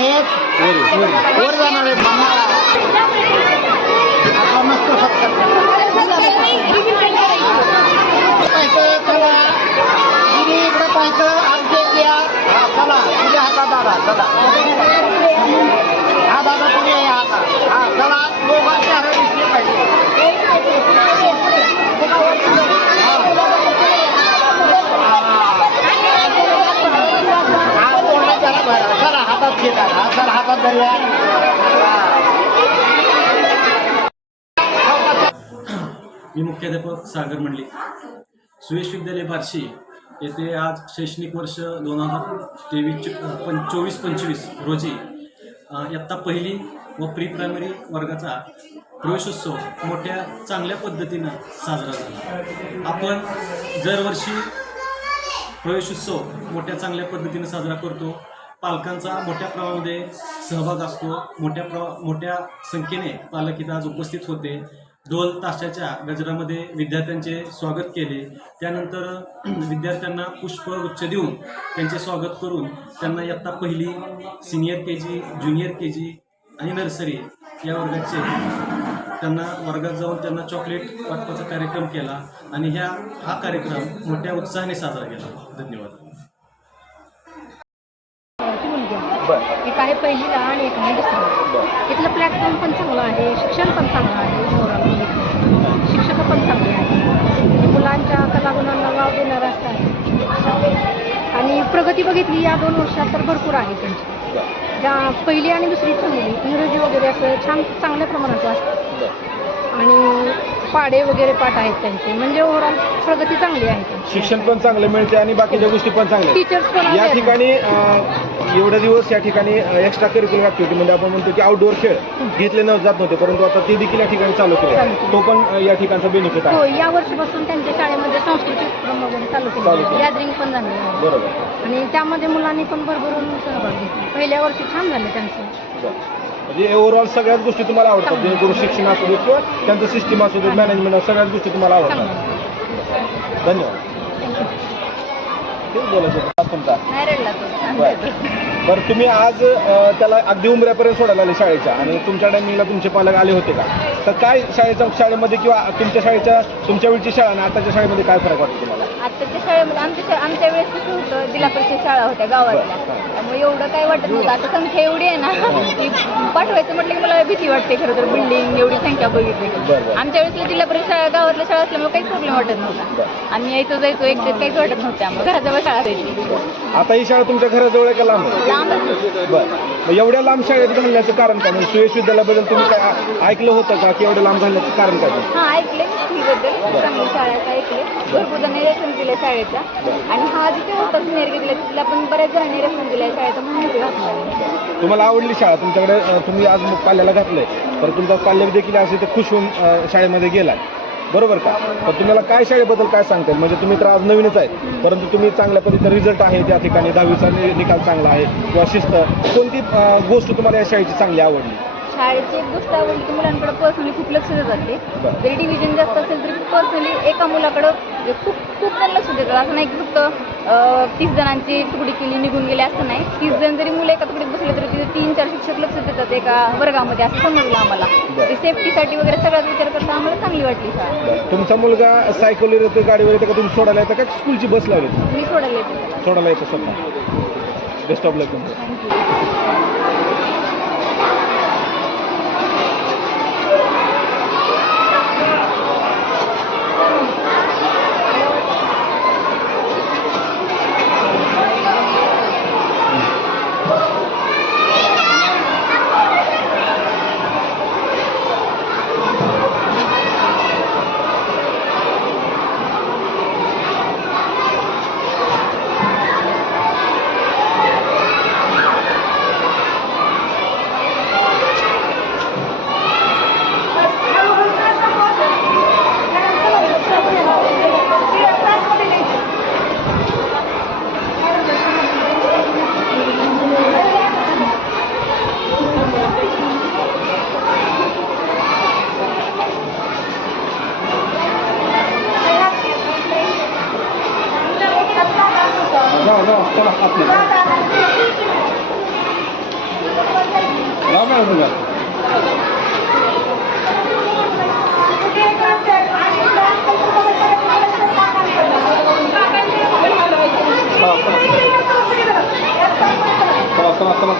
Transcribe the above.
आहेत. वर जाणार आहेत आता मस्त पाहिजे चला. इकडे पाहिजे अपडेट द्या चला तुझ्या हातात दादा चला. हा दादा तुम्ही हा चला. लोकांच्या मी मुख्याध्यापक सागर मंडलिक. सुयश विद्यालय बार्शी येथे आज शैक्षणिक वर्ष दोन हजार तेवीस पं चोवीस पंचवीस रोजी इयत्ता पहिली व प्री प्रायमरी वर्गाचा प्रवेशोत्सव मोठ्या चांगल्या पद्धतीनं साजरा झाला. आपण दरवर्षी प्रवेशोत्सव मोठ्या चांगल्या पद्धतीनं साजरा करतो. पालकांचा मोठ्या प्रमाणामध्ये सहभाग असतो. मोठ्या प्र मोठ्या संख्येने पालक इथं आज उपस्थित होते. ढोल ताशाच्या गजरामध्ये विद्यार्थ्यांचे स्वागत केले. त्यानंतर विद्यार्थ्यांना पुष्पगुच्छ देऊन त्यांचे स्वागत करून त्यांना इयत्ता पहिली senior K G junior K जी आणि नर्सरी या वर्गाचे त्यांना वर्गात जाऊन त्यांना चॉकलेट वाटपाचा कार्यक्रम केला आणि ह्या हा कार्यक्रम मोठ्या उत्साहाने साजरा केला. धन्यवाद. पहिलीला आणि एक आहे दुसरीला इथलं प्लॅटफॉर्म पण चांगलं आहे शिक्षण पण चांगलं आहे. ओव्हरऑल शिक्षक पण चांगले आहेत. मुलांच्या कलागुणांना वाव देणारं असं आहे आणि प्रगती बघितली या दोन वर्षात तर भरपूर आहे त्यांची. ज्या पहिली आणि दुसरी चांगली इंग्रजी वगैरे असं छान चांगल्या प्रमाणात वाचतात. आणि पाडे वगैरे पाठ आहेत त्यांचे म्हणजे ओव्हरऑल प्रगती चांगली आहे शिक्षण पण चांगले मिळते आणि बाकीच्या गोष्टी पण चांगल्या. टीचर्स पण या. ठिकाणी अं, एवढे दिवस या ठिकाणी एक्स्ट्रा करिक्युलर ऍक्टिव्हिटी म्हणजे आपण म्हणतो की आउटडोअर खेळ घेतले न जात नव्हते परंतु आता ते देखील या ठिकाणी चालू केले. तो पण या ठिकाणचा बेनिफिट हो आहे या वर्षीपासून त्यांच्या शाळेमध्ये सांस्कृतिक उपक्रम वगैरे चालू केले. गॅदरिंग पण झाले बरोबर आणि त्यामध्ये मुलांनी पण भरभरून सहभाग घेतला पहिल्या वर्षी छान झालं त्यांचं. म्हणजे ओव्हरऑल सगळ्याच गोष्टी तुम्हाला आवडतात. जेणेकरून शिक्षण असू दे किंवा त्यांचं सिस्टीम असू दे मॅनेजमेंट सगळ्याच गोष्टी तुम्हाला आवडतात. धन्यवाद. तेच बोलायचं तुमचा. बरं. बरं तुम्ही आज अ, त्याला अगदी उमऱ्यापर्यंत सोडायला आले शाळेच्या आणि तुमच्या टायमिंगला तुमचे पालक आले होते का? तर काय शाळेच्या शाळेमध्ये किंवा तुमच्या शाळेच्या तुमच्या वेळची शाळा आणि आताच्या शाळेमध्ये काय फरक वाटतो तुम्हाला? आत्ताच्या शाळेमध्ये आमच्या शा- आमच्या वेळेस कसं होतं जिल्हा परिषद शाळा होत्या गावातल्या. त्यामुळे एवढं काही वाटत नव्हतं. आता संख्या एवढी आहे ना की पाठवायचं म्हटलं की मला भीती वाटते खरं तर बिल्डिंग एवढी संख्या बघितली. की. बरं, बरं. आमच्या वेळेस जिल्हा परिषद शाळा गावातल्या शाळा असल्यामुळे काहीच प्रॉब्लेम वाटत नव्हता. बरं. आम्ही यायचो जायचो एक काहीच वाटत नव्हतं. आम्हाला घराजवळ शाळा असायची आता ही शाळा तुमच्या घराजवळ आहे का लांब आहे? बरं. एवढ्या लांब शाळेत घालण्याचं कारण काय? म्हणजे सुयश विद्यालयाबद्दल तुम्ही काय ऐकलं होतं का? की एवढं लांब घालण्याचं कारण काय? हा ऐकले फीबद्दल चांगली शाळा आहे ऐकले. भरपूर जणांनी रेफरन्स दिला शाळेचा. आणि हा जिथे होता सिनियर दिला तिथला पण बऱ्याच जणांनी रेफरन्स दिला शाळेचा म्हणून इथे घातला. तुम्हाला आवडली शाळा. तुमच्याकडे तुम्ही आज पाल्याला घातलंय. तर तुमचा पाल्य देखील असे ते खुश होऊन शाळेमध्ये गेलाय. बरोबर का? तर तुम्हाला काय शाळेबद्दल काय सांगता येईल म्हणजे तुम्ही तर आज नवीनच आहे. परंतु तुम्ही चांगल्या पद्धतीने रिझल्ट आहे त्या ठिकाणी दहावीचा नि- निकाल चांगला आहे किंवा शिस्त. कोणती अ, गोष्ट तुम्हाला या शाळेची चांगली आवडली? शाळेची एक गोष्ट आवडली की मुलांकडे पर्सनली खूप लक्ष देतात ते. बरं. जरी डिव्हिजन जास्त असेल तरी पर्सनली एका मुलाकडं म्हणजे खूप खूप जण लक्ष देतात असं नाही की फक्त तीस जणांची तुकडी केली निघून गेले असं नाही. तीस जण जरी मुलं एका तुकडीत बसले तरी तिथे तीन चार शिक्षक लक्ष देतात एका वर्गामध्ये असं समजलं आम्हाला. ते सेफ्टीसाठी वगैरे सगळ्यात विचार करता आम्हाला चांगली वाटली शाळा. तुमचा मुलगा सायकलवर येतो गाडीवर येतो का? तुम्ही सोडायला येतं का? स्कूलची बस लावली? मी सोडायला येते. सोडायला येतं स्वतः. बेस्ट ऑफ लक थँक्यू চলো আপনি Ram Ram Come on, come on, come on.